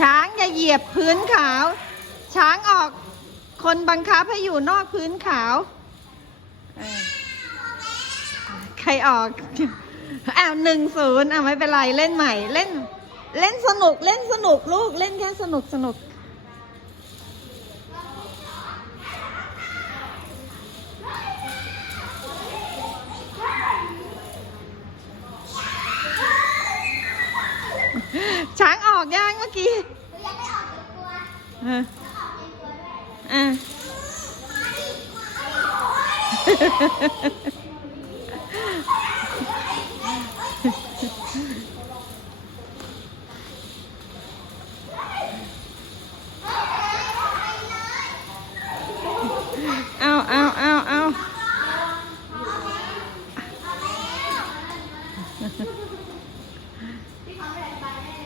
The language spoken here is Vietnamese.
ช้างอย่าเหยียบพื้นขาว ช้างออกคนบังคับให้อยู่นอกพื้นขาว ใครออกอแาวหนึ่งศูนย์อ่ะไม่เป็นไรเล่นใหม่เล่นเล่นสนุกเล่นสนุกลูกเล่นแค่สนุกสนุก tráng ọc nha anh mất kì ao ao ao ao Hãy subscribe cho kênh Ghiền Mì Gõ Để không bỏ lỡ những video hấp dẫn